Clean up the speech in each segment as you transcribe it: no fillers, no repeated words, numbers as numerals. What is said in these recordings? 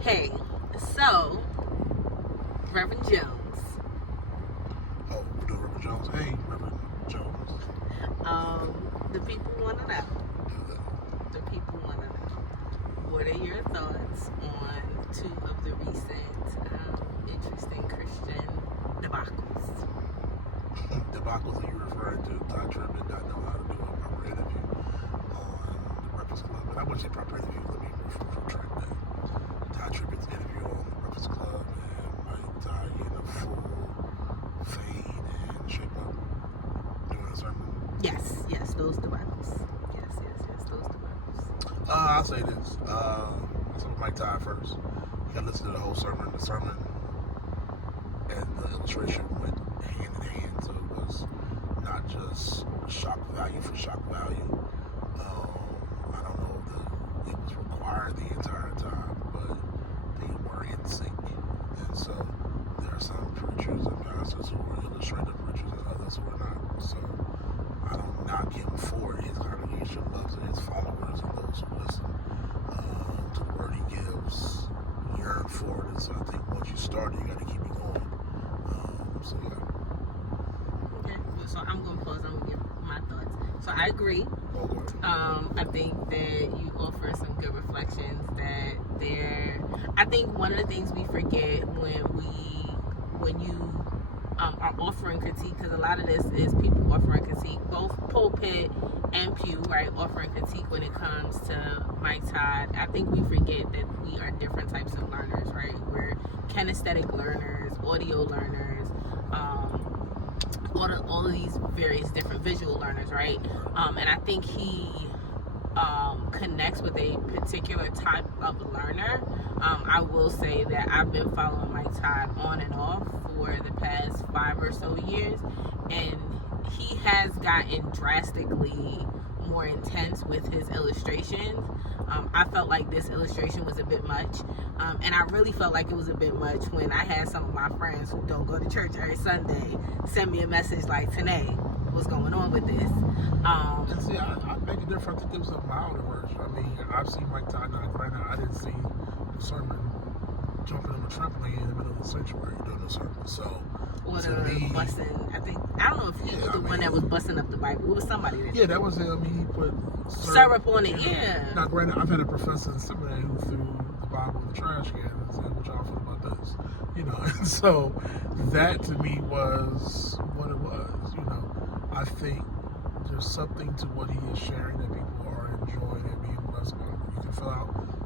Hey, so Reverend Jones, Oh, we're doing Reverend Jones. Hey, Reverend Jones. the people want to know. Do that. The people want to know. What are your thoughts on two of the recent interesting Christian debacles? Debacles that you're referring to, Todd Tribbett not know how to do a proper interview on the Breakfast Club. And I wouldn't say proper interview, let me retract that. Todd Tribbett's interview on the Breakfast Club and Mike Todd in a full fade and shape up during the sermon. Yes, those debacles. Yes, those debacles. I'll say this. I'll start with Mike Todd first. You gotta listen to the whole sermon. The sermon and the illustration went hand in hand, so it was not just shock value for shock value. I don't know if it was required the entire time, but they were in sync. And so there are some preachers and pastors who are illustrative preachers and others who are not. So I don't knock him for it. His congregation loves it. His followers and those who listen to the word he gives yearn for it. And so I think once you start it, you got to keep it going. So yeah. Okay, so I'm going to pause. I'm going to give my thoughts. So I agree. Okay. I think that you offer some good reflections I think one of the things we forget when you are offering critique, because a lot of this is people offering critique, both pulpit and pew, right, offering critique when it comes to Mike Todd. I think we forget that we are different types of learners, right? We're kinesthetic learners, audio learners, all of these various different visual learners, right? And I think he connects with a particular type of learner. I will say that I've been following Mike Todd on and off for the past 5 or so years, and he has gotten drastically more intense with his illustrations. I felt like this illustration was a bit much, and I really felt like it was a bit much when I had some of my friends who don't go to church every Sunday send me a message like, "Today, what's going on with this?" And see, I make a difference. I think it was a milder version. I mean, I've seen Mike Todd now. Granted, I didn't see the sermon jumping on the trampoline in the middle of the sanctuary during the sermon. So, Or to the me, busting. I don't know if he was the one that was busting up the Bible. It was somebody that. Yeah, that was him. He put syrup on it. Yeah. Now, granted, I've had a professor in seminary who threw the Bible in the trash can and said, "What y'all feel about this?" And so that to me was what it was. I think there's something to what he is sharing that people are enjoying and being blessed by. You can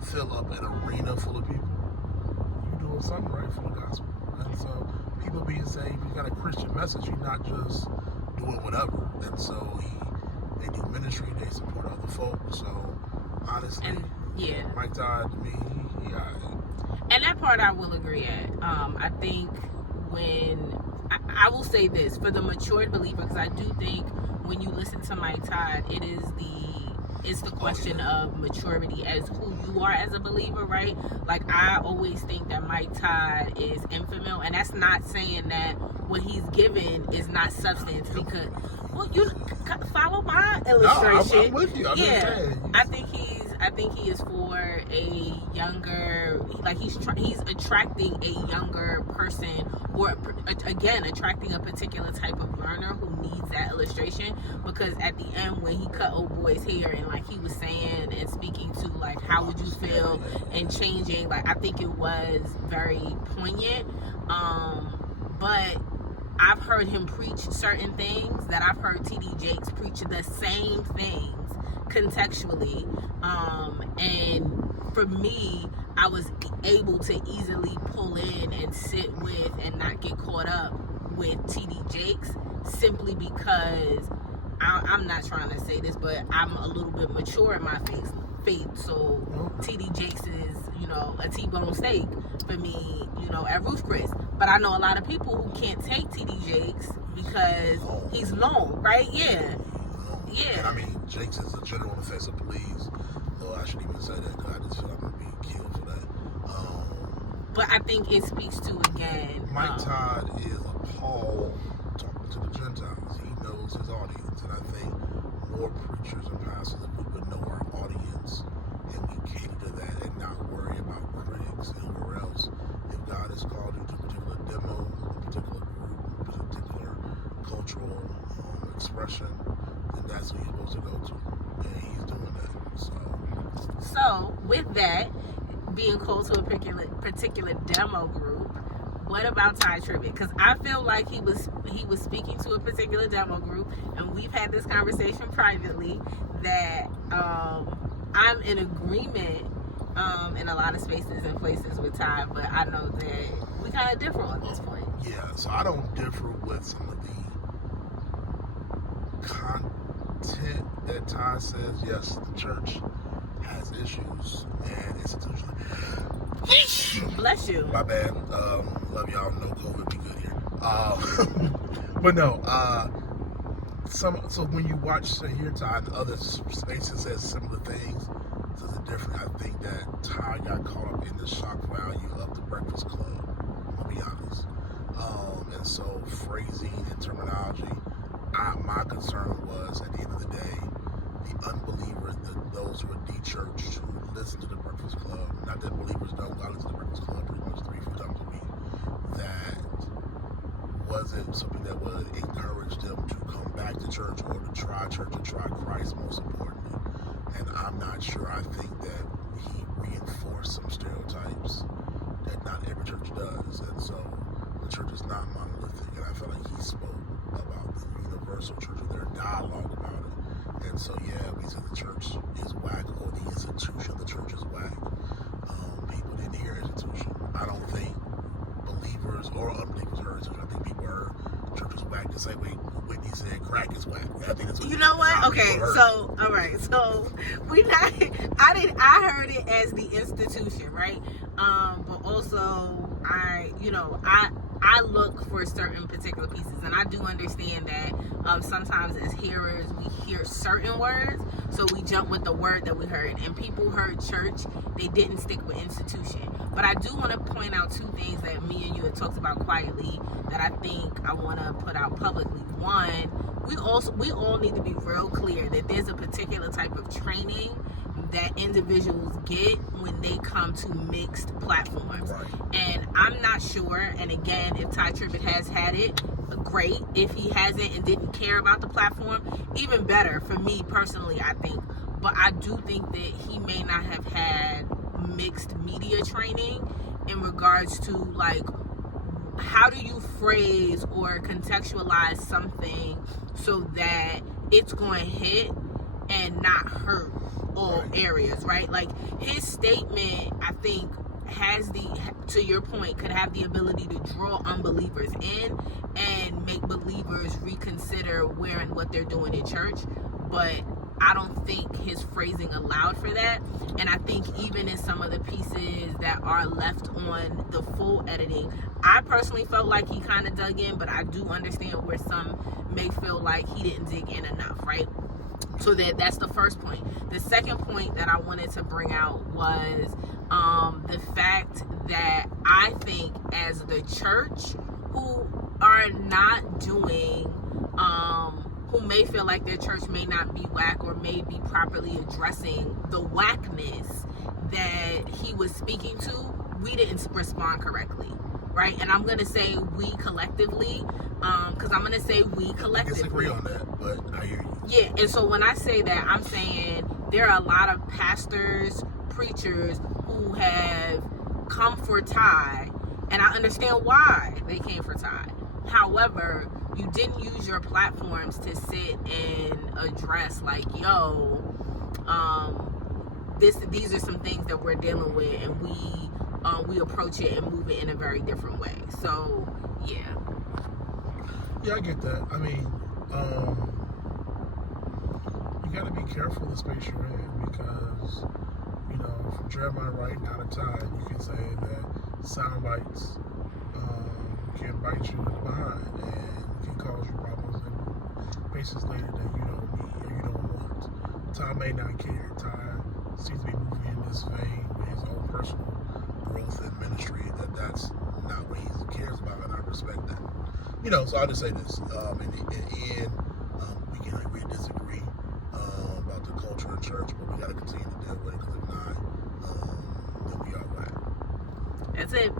fill up an arena full of people. You're doing something right for the gospel. And so people being saved, you got a Christian message. You're not just doing whatever. And so they do ministry, they support other folks. So honestly, Mike Todd to me, and that part I will agree at. I think I will say this for the matured believer, because I do think when you listen to Mike Todd, it's the question of maturity as who you are as a believer, right? Like, I always think that Mike Todd is infamil, and that's not saying that what he's given is not substance, because, well, you follow my illustration. No, I'm with you. I think he is for a younger, like he's attracting a younger person, or again attracting a particular type of learner who needs that illustration. Because at the end, when he cut old boy's hair and like he was saying and speaking to like how would you feel and changing, like I think it was very poignant. But I've heard him preach certain things that I've heard TD Jakes preach the same things contextually, and for me, I was able to easily pull in and sit with and not get caught up with TD Jakes, simply because I'm not trying to say this, but I'm a little bit mature in my faith. So TD Jakes is, a T-bone steak for me, at Ruth Chris. But I know a lot of people who can't take TD Jakes because he's long, right? Yeah. And I mean, Jakes is a general on the face of police. Though I shouldn't even say that because I just feel like I'm being killed for that. But I think it speaks to, again, Mike Todd is appalled talking to the Gentiles. He knows his audience, and I think more preachers and pastors, if we would know our audience and we cater to that and not worry about critics and expression, then that's who you're supposed to go to. And he's doing that. So with that, being called to a particular demo group, what about Tyribbett? Because I feel like he was speaking to a particular demo group, and we've had this conversation privately that I'm in agreement in a lot of spaces and places with Ty, but I know that we kind of differ on this point. Yeah, so I don't differ with some of the content that Ty says. Yes, the church has issues and institutionally. Bless you. My bad. Love y'all. No COVID. Be good here. But no. So when you watch hear Ty and other spaces says similar things, so it's different. I think that Ty got caught up in the shock value of the Breakfast Club. I'll be honest. And so phrasing and terminology. My concern was at the end of the day, the unbelievers, those who are de-churched, who listen to the Breakfast Club, not that believers don't, I listen to the Breakfast Club pretty much 3-4 times a week, that wasn't something that would encourage them to come back to church or to try church or try Christ, most importantly. And I'm not sure. I think that he reinforced some stereotypes that not every church does. And so the church is not monolithic, and I feel like he spoke about the universal church or their dialogue about it. And so, yeah, we said the church is whack, or the institution of the church is whack. People didn't hear institution. I don't think believers or unbelievers heard institution. I think people heard church is whack the same way Whitney said crack is whack. I think that's what you know what? Okay, so all right, so I heard it as the institution, right? But also I look for certain particular pieces, and I do understand that sometimes as hearers we hear certain words, so we jump with the word that we heard, and people heard church, they didn't stick with institution. But I do want to point out two things that me and you had talked about quietly that I think I want to put out publicly. One, we all need to be real clear that there's a particular type of training that individuals get when they come to mixed platforms. Right. And I'm not sure, and again, if Tyribbett has had it, great. If he hasn't and didn't care about the platform, even better for me personally, I think. But I do think that he may not have had mixed media training in regards to, like, how do you phrase or contextualize something so that it's going to hit and not hurt all areas, right? Like, his statement, I think, has to your point, could have the ability to draw unbelievers in and make believers reconsider where and what they're doing in church. But I don't think his phrasing allowed for that. And I think even in some of the pieces that are left on the full editing, I personally felt like he kind of dug in, but I do understand where some may feel like he didn't dig in enough, right? So that's the first point. The second point that I wanted to bring out was the fact that I think as the church, who are not doing, who may feel like their church may not be whack or may be properly addressing the whackness that he was speaking to, we didn't respond correctly, right? And I'm going to say we collectively, because I'm going to say we collectively. I disagree on that, but I hear you. Yeah, and so when I say that, I'm saying there are a lot of pastors, preachers who have come for Ty, and I understand why they came for Ty. However, you didn't use your platforms to sit and address, like, yo, these are some things that we're dealing with, and we approach it and move it in a very different way. So, yeah. Yeah, I get that. I mean, you got to be careful the space you're in, because, you know, from Jeremiah writing out of time, you can say that sound bites can bite you in the behind and can cause you problems in places later that you don't need or you don't want. Ty may not care. Ty seems to be moving in this vein with his own personal growth and ministry, that's not what he cares about, and I respect that. You know, so I'll just say this. In the end, we can agree, disagree about the culture in church, but we got to continue to deal with it, because if not, then we are right. That's it.